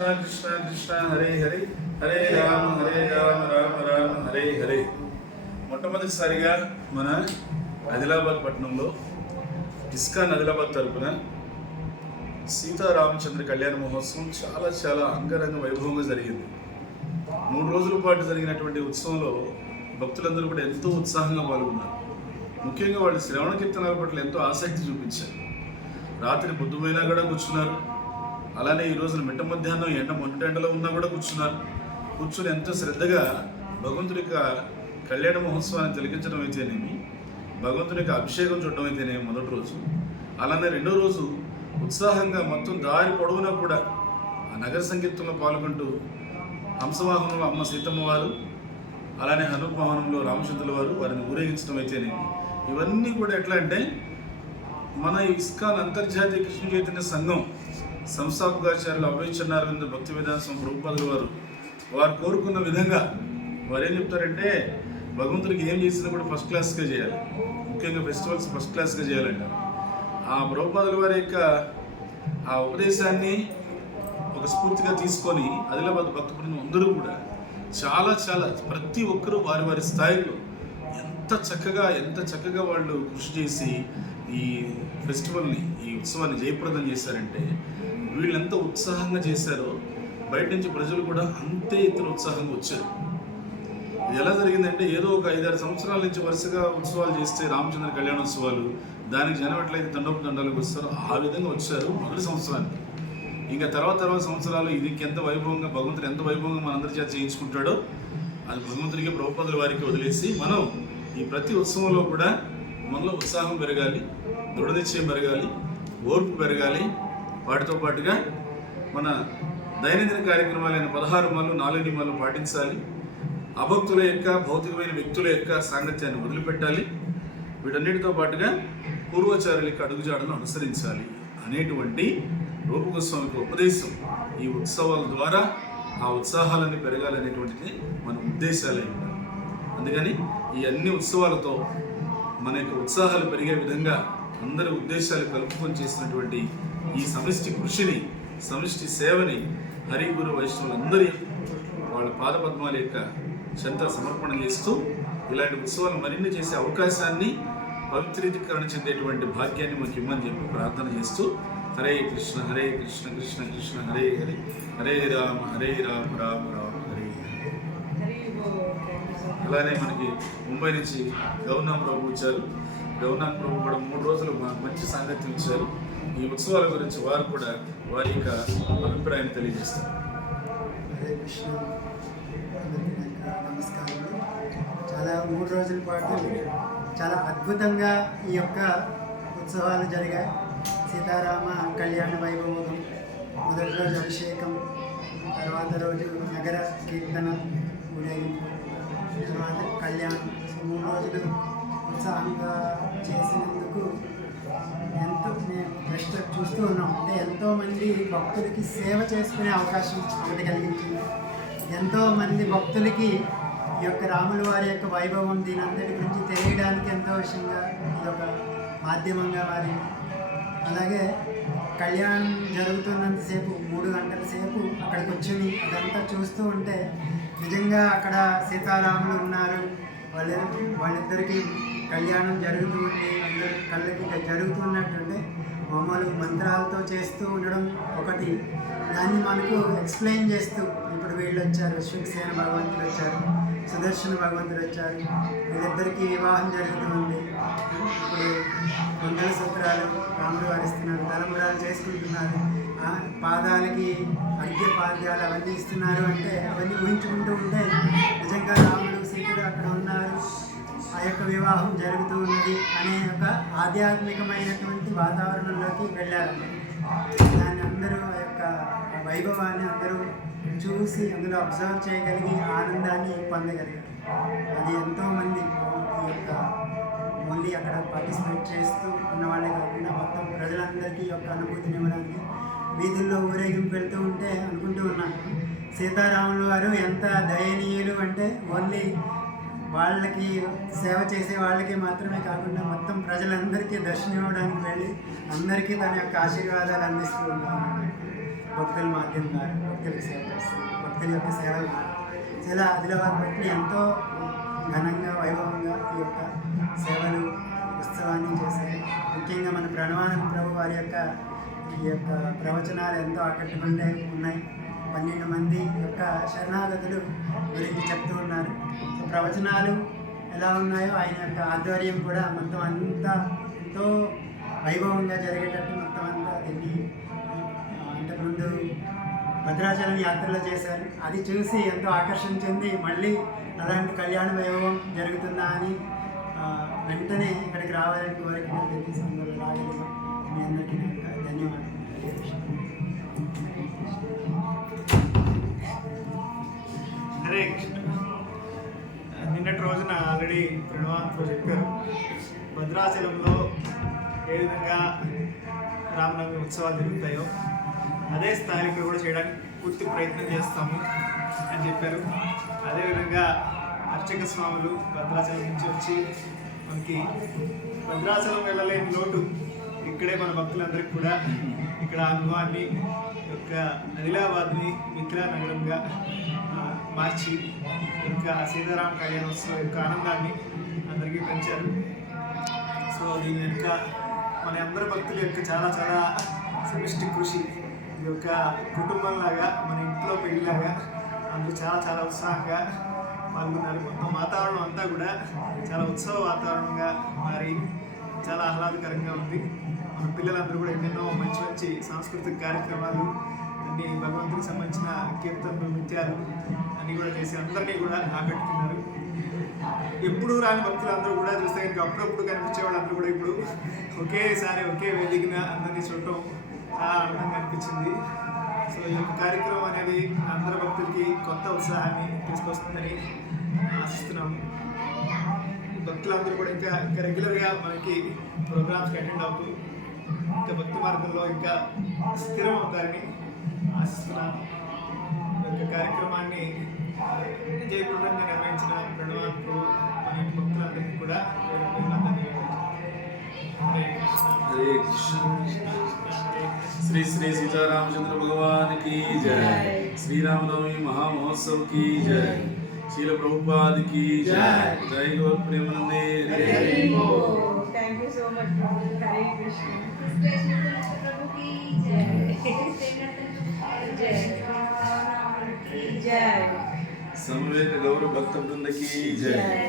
కృష్ణ కృష్ణ హరే హరే. హరే రామ హరే రామ రామ రామ హరే హరే. మొట్టమొదటిసారిగా మన ఆదిలాబాద్ పట్టణంలో ఇస్కాన్ ఆదిలాబాద్ తరపున సీతారామచంద్ర కళ్యాణ మహోత్సవం చాలా చాలా అంగరంగ వైభవంగా జరిగింది. మూడు రోజుల పాటు జరిగినటువంటి ఉత్సవంలో భక్తులందరూ కూడా ఎంతో ఉత్సాహంగా పాల్గొన్నారు. ముఖ్యంగా వాళ్ళు శ్రవణ కీర్తనాల పట్ల ఎంతో ఆసక్తి చూపించారు. రాత్రి పొద్దుపోయినా కూడా కూర్చున్నారు. అలానే ఈ రోజున మిట్ట మధ్యాహ్నం ఎండ మొన్నటెండలో ఉన్నా కూడా కూర్చున్నారు. కూర్చుని ఎంతో శ్రద్ధగా భగవంతుడి యొక్క కళ్యాణ మహోత్సవాన్ని తిలకించడం అయితేనేమి భగవంతుని యొక్క అభిషేకం చూడడం అయితేనేమి మొదటి రోజు. అలానే రెండో రోజు ఉత్సాహంగా మొత్తం దారి పొడవునా కూడా ఆ నగర సంగీతంలో పాల్గొంటూ హంసవాహనంలో అమ్మ సీతమ్మ వారు అలానే హనుమవాహనంలో రామచంద్రుల వారు వారిని ఊరేగించడం అయితేనేమి. ఇవన్నీ కూడా ఎట్లా అంటే మన ఇస్కాన్ అంతర్జాతీయ కృష్ణ చైతన్య సంఘం సంస్థాపకాచార్యులు అభయచన్నారవింద భక్తి విధానం ప్రభుపాదుల వారు వారు కోరుకున్న విధంగా వారు ఏం చెప్తారంటే భగవంతుడికి ఏం చేసినా కూడా ఫస్ట్ క్లాస్గా చేయాలి. ముఖ్యంగా ఫెస్టివల్స్ ఫస్ట్ క్లాస్గా చేయాలంట. ఆ ప్రభుపాదుల వారి యొక్క ఆ ఉపదేశాన్ని ఒక స్ఫూర్తిగా తీసుకొని ఆదిలాబాద్ భక్త బృందం అందరూ కూడా చాలా చాలా ప్రతి ఒక్కరూ వారి వారి స్థాయిలో ఎంత చక్కగా ఎంత చక్కగా వాళ్ళు కృషి చేసి ఈ ఫెస్టివల్ని ఈ ఉత్సవాన్ని జయప్రదం చేశారంటే వీళ్ళు ఎంత ఉత్సాహంగా చేశారో బయట నుంచి ప్రజలు కూడా అంతే ఇతర ఉత్సాహంగా వచ్చారు. ఇది ఎలా జరిగిందంటే ఏదో ఒక ఐదారు సంవత్సరాల నుంచి వరుసగా ఉత్సవాలు చేస్తే రామచంద్ర కళ్యాణోత్సవాలు దానికి జనం ఎట్లయితే దండాలకు వస్తారో ఆ విధంగా వచ్చారు మొదటి సంవత్సరానికి. ఇంకా తర్వాత తర్వాత సంవత్సరాలు ఇది ఎంత వైభవంగా భగవంతుడు ఎంత వైభవంగా మనందరి చేత చేయించుకుంటాడో అది భగవంతుడికి ప్రభుపదుల వారికి వదిలేసి మనం ఈ ప్రతి ఉత్సవంలో కూడా మనలో ఉత్సాహం పెరగాలి దృఢనిశ్చయం పెరగాలి ఓర్పు పెరగాలి వాటితో పాటుగా మన దైనందిన కార్యక్రమాలైన పదహారు మాలు నాలుగు నియమాలు పాటించాలి. అభక్తుల యొక్క భౌతికమైన వ్యక్తుల యొక్క సాంగత్యాన్ని వదిలిపెట్టాలి. వీటన్నిటితో పాటుగా పూర్వచారుల యొక్క అడుగుజాడను అనుసరించాలి అనేటువంటి రూపగోస్వామికి ఉపదేశం ఈ ఉత్సవాల ద్వారా ఆ ఉత్సాహాలన్నీ పెరగాలనేటువంటిది మన ఉద్దేశాలే అందుకని ఈ అన్ని ఉత్సవాలతో మన యొక్క ఉత్సాహాలు పెరిగే విధంగా అందరి ఉద్దేశాలు కలుపుకొని చేసినటువంటి ఈ సమిష్టి కృషిని సమిష్టి సేవని హరి గురు వైష్ణవులందరి వాళ్ళ పాదపద్మాల యొక్క చెంత సమర్పణ చేస్తూ ఇలాంటి ఉత్సవాలు మరిన్ని చేసే అవకాశాన్ని పవిత్రీకరణ చెందేటువంటి భాగ్యాన్ని మాకు ఇమ్మని చెప్పి ప్రార్థన చేస్తూ హరే కృష్ణ హరే కృష్ణ కృష్ణ కృష్ణ హరే హరే హరే రామ హరే రామ రామ రామ హరే అలానే మనకి ముంబై నుంచి గౌనాం ప్రభు వచ్చారు. గౌనాం ప్రభు కూడా మూడు రోజులు మంచి సాంగత్యం ఇచ్చారు. ఈ ఉత్సవాల గురించి వారు కూడా వారి యొక్క అభిప్రాయాన్ని తెలియజేస్తారు. హరే కృష్ణ. నమస్కారం చాలా మూడు రోజుల పాటు చాలా అద్భుతంగా ఈ యొక్క ఉత్సవాలు జరిగాయి. సీతారామ కళ్యాణ వైభవం మొదటి రోజు అభిషేకం తర్వాత రోజు నగర కీర్తన ఊరేగింపు తర్వాత కళ్యాణం. మూడు రోజులు ఉత్సాహంగా చేసినందుకు ఎంతో మేము నెక్స్ట్ చూస్తూ ఉన్నాం. అంటే ఎంతోమంది భక్తులకి సేవ చేసుకునే అవకాశం ఒకటి కలిగించింది. ఎంతోమంది భక్తులకి ఈ యొక్క రాముల వారి యొక్క వైభవం దీని అంతటి గురించి తెలియడానికి ఎంతో విషయంగా ఇది ఒక మాధ్యమంగా మారింది. అలాగే కళ్యాణం జరుగుతున్నంతసేపు మూడు గంటల సేపు అక్కడికి వచ్చి అదంతా చూస్తూ ఉంటే నిజంగా అక్కడ సీతారాములు ఉన్నారు. వాళ్ళ వాళ్ళిద్దరికీ కళ్యాణం జరుగుతూ ఉంటే అందరి కళ్ళకి ఇక జరుగుతున్నట్టుంటే మామూలు మంత్రాలతో చేస్తూ ఉండడం ఒకటి. దాన్ని మనకు ఎక్స్ప్లెయిన్ చేస్తూ ఇప్పుడు వీళ్ళు వచ్చారు విశ్వక్సేన భగవంతుడు వచ్చారు సుదర్శన భగవంతుడు వచ్చారు వీళ్ళిద్దరికీ వివాహం జరుగుతుంది. ఇప్పుడు మంగళసూత్రాలు రాముడు వారిస్తున్నారు తలంబరాలు చేసుకుంటున్నారు. ఆ, పాదాలకి అర్ఘ్య పాద్యాలు అవన్నీ ఇస్తున్నారు అంటే అవన్నీ ఊహించుకుంటూ ఉంటే నిజంగా రాముడు సీతుడు అక్కడ ఉన్నారు. ఆ యొక్క వివాహం జరుగుతూ ఉన్నది అనే ఒక ఆధ్యాత్మికమైనటువంటి వాతావరణంలోకి వెళ్ళారు. దాన్ని అందరూ ఆ యొక్క వైభవాన్ని అందరూ చూసి అందులో అబ్జర్వ్ చేయగలిగి ఆనందాన్ని పొందగలిగారు. అది ఎంతోమంది ఈ యొక్క ఓన్లీ అక్కడ పార్టిసిపేట్ చేస్తూ ఉన్న వాళ్ళే కాకుండా మొత్తం ప్రజలందరికీ యొక్క అనుభూతిని ఇవ్వడానికి వీధుల్లో ఊరేగింపు వెళ్తూ ఉంటే అనుకుంటూ ఉన్నాను. సీతారాములు వారు ఎంత దయనీయులు అంటే ఓన్లీ వాళ్ళకి సేవ చేసే వాళ్ళకి మాత్రమే కాకుండా మొత్తం ప్రజలందరికీ దర్శనం ఇవ్వడానికి వెళ్ళి అందరికీ తన యొక్క ఆశీర్వాదాలు అందిస్తూ ఉంటాను భక్తుల మాధ్యం ద్వారా భక్తులకు సేవ చేస్తుంది భక్తుల యొక్క సేవలు ఇలా ఆదిలాబాద్ భక్తులు ఎంతో ఘనంగా వైభవంగా ఈ యొక్క సేవలు ఉత్సవాన్ని చేసే ముఖ్యంగా మన ప్రణవానంద ప్రభు వారి యొక్క ఈ యొక్క ప్రవచనాలు ఎంతో ఆకట్టుకుంటే ఉన్నాయి. పన్నెండు మంది యొక్క శరణాగతులు గురించి చెప్తూ ఉన్నారు. ప్రవచనాలు ఎలా ఉన్నాయో ఆయన యొక్క ఆధ్వర్యం కూడా మొత్తం అంతా ఎంతో వైభవంగా జరిగేటట్టు మొత్తం అంతా తిరిగి అంతకుముందు భద్రాచలం యాత్రలో చేశారు. అది చూసి ఎంతో ఆకర్షణ చెంది మళ్ళీ అలాంటి కళ్యాణ వైభవం జరుగుతుందా అని వెంటనే ఇక్కడికి రావాలని కోరిక కలిగి చెప్పారు. భద్రాచలంలో ఏ విధంగా రామనవమి ఉత్సవాలు జరుగుతాయో అదే స్థాయిలో ఇక్కడ కూడా చేయడానికి పూర్తి ప్రయత్నం చేస్తాము అని చెప్పారు. అదేవిధంగా అర్చక స్వాములు భద్రాచలం నుంచి వచ్చి మనకి భద్రాచలం వెళ్ళలేని లోటు ఇక్కడే మన భక్తులందరికీ కూడా ఇక్కడ అనుభవాన్ని యొక్క ఆదిలాబాద్ని మిథిలా నగరంగా మార్చి ఇంకా సీతారామ కళ్యాణోత్సవం యొక్క ఆనందాన్ని అందరికీ పెంచారు. సో దీని వెనుక మన అందరి భక్తుల యొక్క చాలా చాలా సమిష్టి కృషి ఈ యొక్క కుటుంబంలాగా మన ఇంట్లో పెళ్ళిలాగా అందరూ చాలా చాలా ఉత్సాహంగా పాల్గొన్నారు మొత్తం వాతావరణం అంతా కూడా చాలా ఉత్సవ వాతావరణంగా మారి చాలా ఆహ్లాదకరంగా ఉంది. మన పిల్లలందరూ కూడా ఎన్నెన్నో మంచి మంచి సాంస్కృతిక కార్యక్రమాలు అన్ని భగవంతునికి సంబంధించిన కీర్తనలు నృత్యాలు అన్నీ కూడా చేసి అందరినీ కూడా ఆకట్టుకున్నారు. ఎప్పుడు రాని భక్తులు అందరూ కూడా చూస్తే ఇంకా అప్పుడప్పుడు కనిపించే వాళ్ళందరూ కూడా ఇప్పుడు ఒకేసారి ఒకే వేదికన అందరినీ చూడటం చాలా ఆనందంగా అనిపించింది. సో ఈ యొక్క కార్యక్రమం అనేది అందరి భక్తులకి కొత్త ఉత్సాహాన్ని తీసుకొస్తుందని ఆశిస్తున్నాము. భక్తులందరూ కూడా ఇంకా ఇంకా రెగ్యులర్గా మనకి ప్రోగ్రామ్స్కి అటెండ్ అవుతూ ఇంకా భక్తి మార్గంలో ఇంకా స్థిరం అవుతారని ఆశిస్తున్నాను ఈ యొక్క కార్యక్రమాన్ని విజయపూర్ణంగా నిర్వహించిన ప్రణవాలకు మన ఇంటి భక్తులందరికీ కూడా పేరు పేరున ధన్యవాదాలు. హరే కృష్ణ. హరే కృష్ణ श्री श्री सीतारामचंद्र भगवान की जय श्री रामनवमी महामहोत्सव की जय शील प्रभुपाद की जय जय गौर प्रेमानंदे हरे समवेत गौरव भक्त वृंद की जय